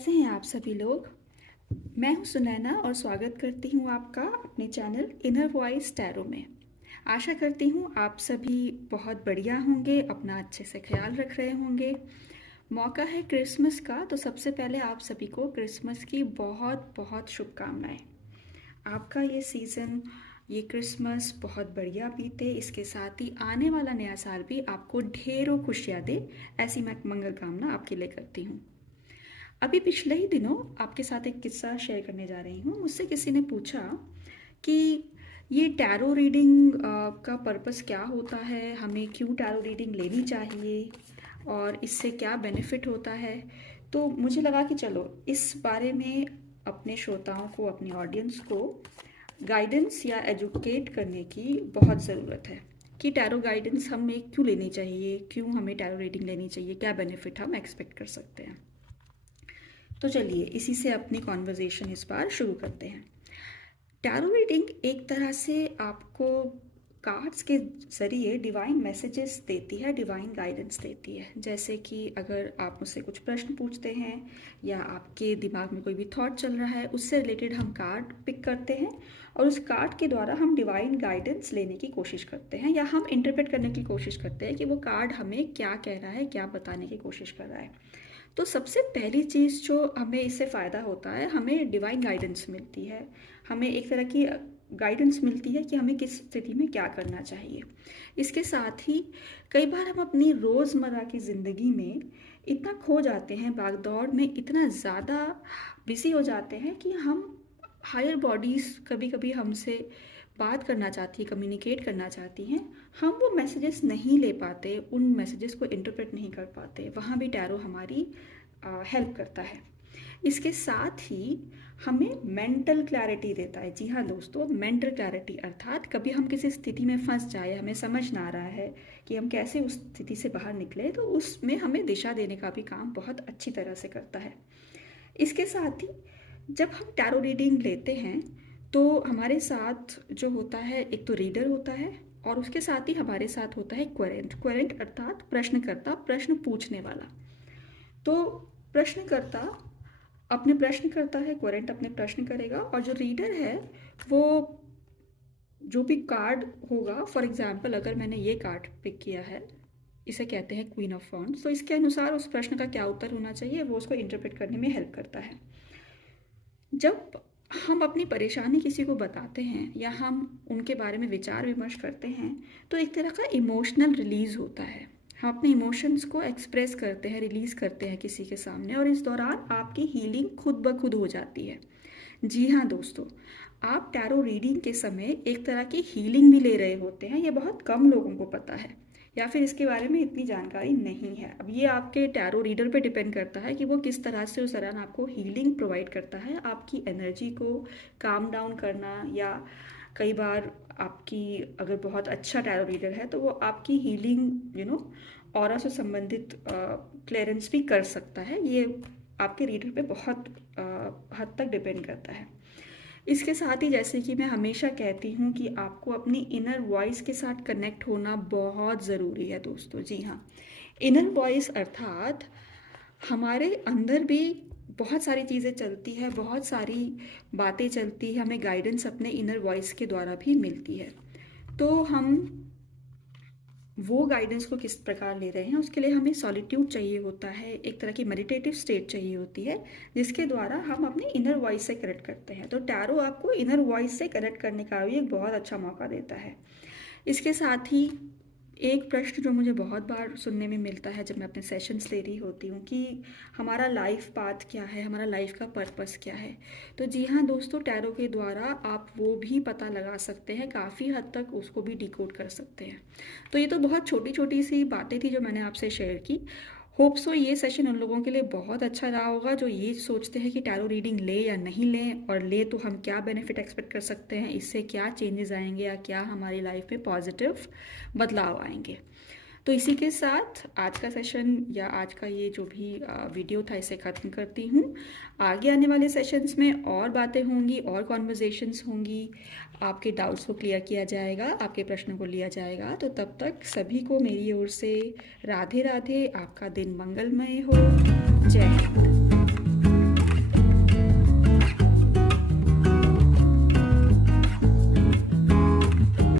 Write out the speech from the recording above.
कैसे हैं आप सभी लोग। मैं हूं सुनैना और स्वागत करती हूं आपका अपने चैनल इनर वॉइस टैरो में। आशा करती हूं आप सभी बहुत बढ़िया होंगे, अपना अच्छे से ख्याल रख रहे होंगे। मौका है क्रिसमस का, तो सबसे पहले आप सभी को क्रिसमस की बहुत बहुत शुभकामनाएं। आपका ये सीज़न, ये क्रिसमस बहुत बढ़िया बीते, इसके साथ ही आने वाला नया साल भी आपको ढेरों खुशियाँ दे, ऐसी मैं मंगल कामना आपके लिए करती हूँ। अभी पिछले ही दिनों आपके साथ एक किस्सा शेयर करने जा रही हूँ। मुझसे किसी ने पूछा कि ये टैरो रीडिंग का पर्पस क्या होता है, हमें क्यों टैरो रीडिंग लेनी चाहिए और इससे क्या बेनिफिट होता है। तो मुझे लगा कि चलो इस बारे में अपने श्रोताओं को, अपनी ऑडियंस को गाइडेंस या एजुकेट करने की बहुत ज़रूरत है कि टैरो गाइडेंस हमें क्यों लेनी चाहिए, क्यों हमें टैरो रीडिंग लेनी चाहिए, क्या बेनिफिट हम एक्सपेक्ट कर सकते हैं। तो चलिए इसी से अपनी कॉन्वर्जेशन इस बार शुरू करते हैं। टैरो रीडिंग एक तरह से आपको कार्ड्स के ज़रिए डिवाइन मैसेजेस देती है, डिवाइन गाइडेंस देती है। जैसे कि अगर आप मुझसे कुछ प्रश्न पूछते हैं या आपके दिमाग में कोई भी थॉट चल रहा है, उससे रिलेटेड हम कार्ड पिक करते हैं और उस कार्ड के द्वारा हम डिवाइन गाइडेंस लेने की कोशिश करते हैं या हम इंटरप्रेट करने की कोशिश करते हैं कि वो कार्ड हमें क्या कह रहा है, क्या बताने की कोशिश कर रहा है। तो सबसे पहली चीज़ जो हमें इससे फ़ायदा होता है, हमें डिवाइन गाइडेंस मिलती है, हमें एक तरह की गाइडेंस मिलती है कि हमें किस स्थिति में क्या करना चाहिए। इसके साथ ही कई बार हम अपनी रोज़मर्रा की ज़िंदगी में इतना खो जाते हैं, भाग-दौड़ में इतना ज़्यादा बिज़ी हो जाते हैं कि हम हायर बॉडीज़ कभी-कभी हमसे बात करना चाहती है, कम्युनिकेट करना चाहती हैं, हम वो मैसेजेस नहीं ले पाते, उन मैसेजेस को इंटरप्रेट नहीं कर पाते। वहाँ भी टैरो हमारी हेल्प करता है। इसके साथ ही हमें मेंटल क्लैरिटी देता है। जी हाँ दोस्तों, मेंटल क्लैरिटी अर्थात कभी हम किसी स्थिति में फंस जाए, हमें समझ ना आ रहा है कि हम कैसे उस स्थिति से बाहर निकले, तो उसमें हमें दिशा देने का भी काम बहुत अच्छी तरह से करता है। इसके साथ ही जब हम टैरो रीडिंग लेते हैं तो हमारे साथ जो होता है, एक तो रीडर होता है और उसके साथ ही हमारे साथ होता है क्वेरेंट। क्वेरेंट अर्थात प्रश्नकर्ता, प्रश्न पूछने वाला। तो प्रश्नकर्ता अपने प्रश्न करता है, क्वेरेंट अपने प्रश्न करेगा और जो रीडर है वो जो भी कार्ड होगा, फॉर एग्जाम्पल अगर मैंने ये कार्ड पिक किया है, इसे कहते हैं क्वीन ऑफ वॉन्ड्स, तो इसके अनुसार उस प्रश्न का क्या उत्तर होना चाहिए वो उसको इंटरप्रेट करने में हेल्प करता है। जब हम अपनी परेशानी किसी को बताते हैं या हम उनके बारे में विचार विमर्श करते हैं तो एक तरह का इमोशनल रिलीज़ होता है। हम अपने इमोशंस को एक्सप्रेस करते हैं, रिलीज़ करते हैं किसी के सामने और इस दौरान आपकी हीलिंग खुद ब खुद हो जाती है। जी हाँ दोस्तों, आप टैरो रीडिंग के समय एक तरह की हीलिंग भी ले रहे होते हैं। ये बहुत कम लोगों को पता है या फिर इसके बारे में इतनी जानकारी नहीं है। अब ये आपके टैरो रीडर पे डिपेंड करता है कि वो किस तरह से उस दौरान आपको हीलिंग प्रोवाइड करता है, आपकी एनर्जी को काम डाउन करना, या कई बार आपकी अगर बहुत अच्छा टैरो रीडर है तो वो आपकी हीलिंग ऑरा से संबंधित क्लियरेंस भी कर सकता है। ये आपके रीडर पे बहुत हद तक डिपेंड करता है। इसके साथ ही जैसे कि मैं हमेशा कहती हूँ कि आपको अपनी इनर वॉइस के साथ कनेक्ट होना बहुत ज़रूरी है दोस्तों। जी हाँ, इनर वॉइस अर्थात हमारे अंदर भी बहुत सारी चीज़ें चलती है, बहुत सारी बातें चलती है, हमें गाइडेंस अपने इनर वॉइस के द्वारा भी मिलती है। तो हम वो गाइडेंस को किस प्रकार ले रहे हैं, उसके लिए हमें सॉलिट्यूड चाहिए होता है, एक तरह की मेडिटेटिव स्टेट चाहिए होती है जिसके द्वारा हम अपनी इनर वॉइस से कनेक्ट करते हैं। तो टैरो आपको इनर वॉइस से कनेक्ट करने का भी एक बहुत अच्छा मौका देता है। इसके साथ ही एक प्रश्न जो मुझे बहुत बार सुनने में मिलता है जब मैं अपने सेशंस ले रही होती हूँ कि हमारा लाइफ पाथ क्या है, हमारा लाइफ का पर्पस क्या है। तो जी हाँ दोस्तों, टैरो के द्वारा आप वो भी पता लगा सकते हैं, काफ़ी हद तक उसको भी डिकोड कर सकते हैं। तो ये तो बहुत छोटी छोटी सी बातें थी जो मैंने आपसे शेयर की। होप सो ये सेशन उन लोगों के लिए बहुत अच्छा रहा होगा जो ये सोचते हैं कि टैरो रीडिंग ले या नहीं लें, और ले तो हम क्या बेनिफिट एक्सपेक्ट कर सकते हैं, इससे क्या चेंजेस आएंगे या क्या हमारी लाइफ में पॉजिटिव बदलाव आएंगे। तो इसी के साथ आज का सेशन या आज का ये जो भी वीडियो था इसे ख़त्म करती हूँ। आगे आने वाले सेशंस में और बातें होंगी और कॉन्वर्जेशंस होंगी, आपके डाउट्स को क्लियर किया जाएगा, आपके प्रश्नों को लिया जाएगा। तो तब तक सभी को मेरी ओर से राधे राधे, आपका दिन मंगलमय हो। जय हिंद।